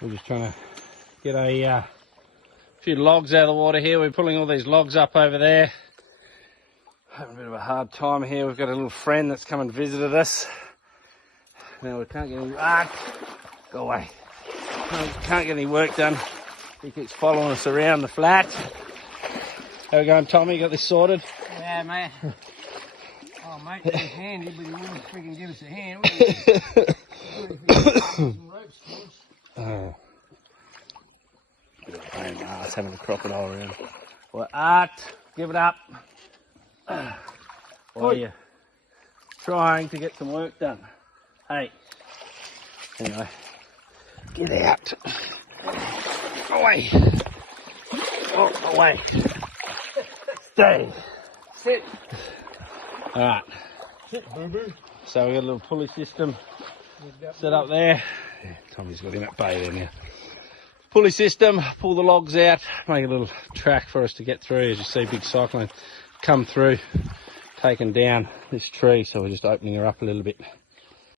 We're just trying to get a few logs out of the water here. We're pulling all these logs up over there. Having a bit of a hard time here. We've got a little friend that's come and visited us. Now we can't get any... go away. Can't get any work done. He keeps following us around the flat. How we going, Tommy? You got this sorted? Yeah, mate. Oh, mate, he's handy, but he wouldn't freaking give us a hand, would he? It's having a crocodile around. Well, Art, give it up. While you're trying to get some work done. Hey. Anyway, get out. Away. Oh, away. Stay. Sit. Alright. Sit, boo-boo. So we got a little pulley system set up there. Yeah, Tommy's got him at bay there now. Pulley system, pull the logs out, make a little track for us to get through. As you see, big cyclone come through, taking down this tree, so we're just opening her up a little bit.